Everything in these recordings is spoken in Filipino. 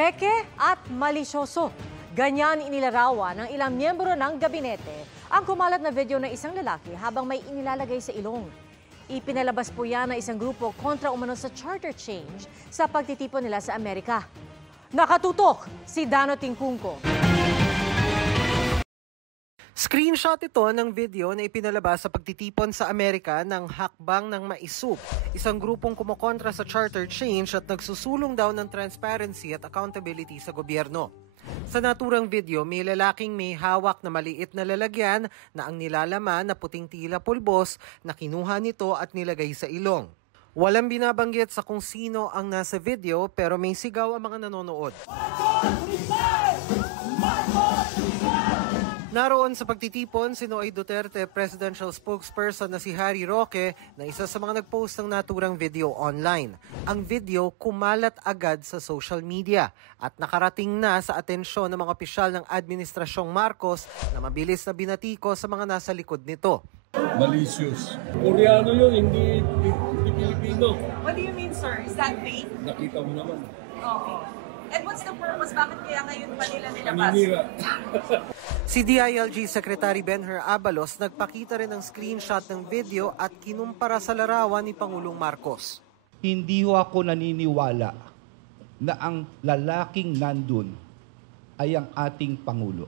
Peke at malisyoso. Ganyan inilarawan ng ilang miyembro ng gabinete ang kumalat na video ng isang lalaki habang may inilalagay sa ilong. Ipinalabas po yan ng isang grupo kontra umano sa charter change sa pagtitipon nila sa Amerika. Nakatutok si Dano Tingkungko. Screenshot ito ng video na ipinalabas sa pagtitipon sa Amerika ng Hakbang ng Maisub, isang grupong kumokontra sa charter change at nagsusulong daw ng transparency at accountability sa gobyerno. Sa naturang video, may lalaking may hawak na maliit na lalagyan na ang nilalaman na puting tila pulbos na kinuha nito at nilagay sa ilong. Walang binabanggit sa kung sino ang nasa video pero may sigaw ang mga nanonood. Naroon sa pagtitipon si Noy Duterte presidential spokesperson na si Harry Roque na isa sa mga nagpost ng naturang video online. Ang video kumalat agad sa social media at nakarating na sa atensyon ng mga opisyal ng Administrasyong Marcos na mabilis na binatiko sa mga nasa likod nito. Malicious. Koreano yun, hindi Pilipino. What do you mean, sir? Is that fake? Nakita mo naman. Oo. And what's the purpose? Bakit kaya ngayon pa nila nilabas? Paninira. Si DILG Secretary Benher Abalos nagpakita rin ng screenshot ng video at kinumpara sa larawan ni Pangulong Marcos. Hindi ho ako naniniwala na ang lalaking nandun ay ang ating Pangulo.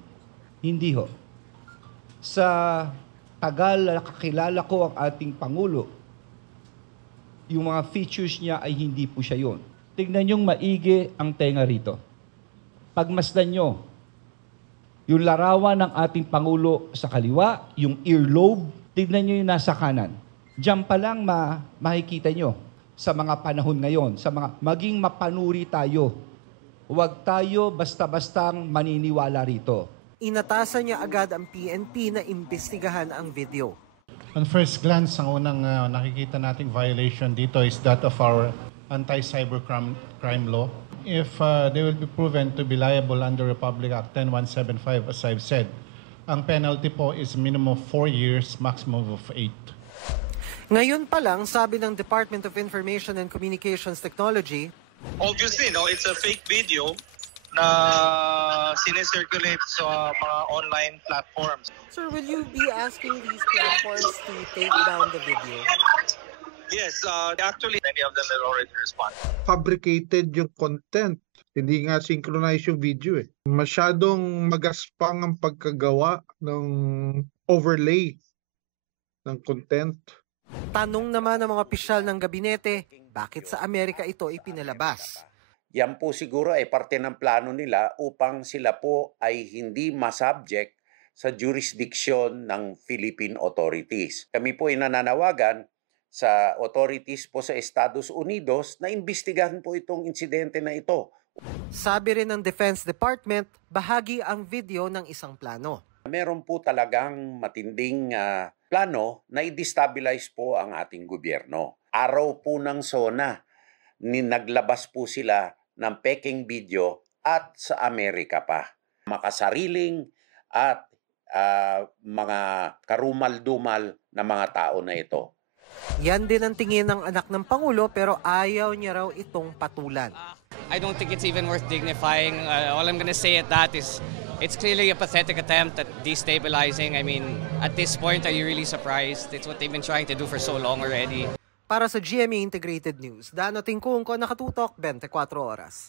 Hindi ho. Sa tagal na kakilala ko ang ating Pangulo, yung mga features niya ay hindi po siya yun. Tignan niyong maigi ang tenga rito. Pagmasdan niyo, yung larawan ng ating Pangulo sa kaliwa, yung earlobe, tignan niyo yung nasa kanan. Diyan pa lang makikita niyo sa mga panahon ngayon, sa mga maging mapanuri tayo. Huwag tayo basta-bastang maniniwala rito. Inatasan niya agad ang PNP na imbestigahan ang video. On first glance, ang unang nakikita nating violation dito is that of our anti-cybercrime law. If they will be proven to be liable under Republic Act 10175, as I've said, ang penalty po is minimum of 4 years, maximum of 8. Ngayon pa lang, sabi ng Department of Information and Communications Technology, obviously, no, it's a fake video na sinicirculate sa mga online platforms. Sir, will you be asking these platforms to take down the video? Yes, actually, many of them have already responded. Fabricated yung content. Hindi nga synchronize yung video eh. Masyadong magaspang ang pagkagawa ng overlay ng content. Tanong naman ng mga opisyal ng gabinete, bakit sa Amerika ito ipinalabas? Yan po siguro ay parte ng plano nila upang sila po ay hindi masubject sa jurisdiction ng Philippine authorities. Kami po ay nananawagan sa authorities po sa Estados Unidos na imbestigahan po itong insidente na ito. Sabi rin ng Defense Department, bahagi ang video ng isang plano. Meron po talagang matinding plano na i-destabilize po ang ating gobyerno. Araw po ng SONA, naglabas po sila ng peking video at sa Amerika pa. Makasariling at mga karumal-dumal na mga tao na ito. Yan din ang tingin ng anak ng Pangulo pero ayaw niya raw itong patulan. I don't think it's even worth dignifying. All I'm gonna say at that is it's clearly a pathetic attempt at destabilizing. I mean, at this point, are you really surprised? It's what they've been trying to do for so long already. Para sa GMA Integrated News, Dano Tingkungko, nakatutok 24 oras.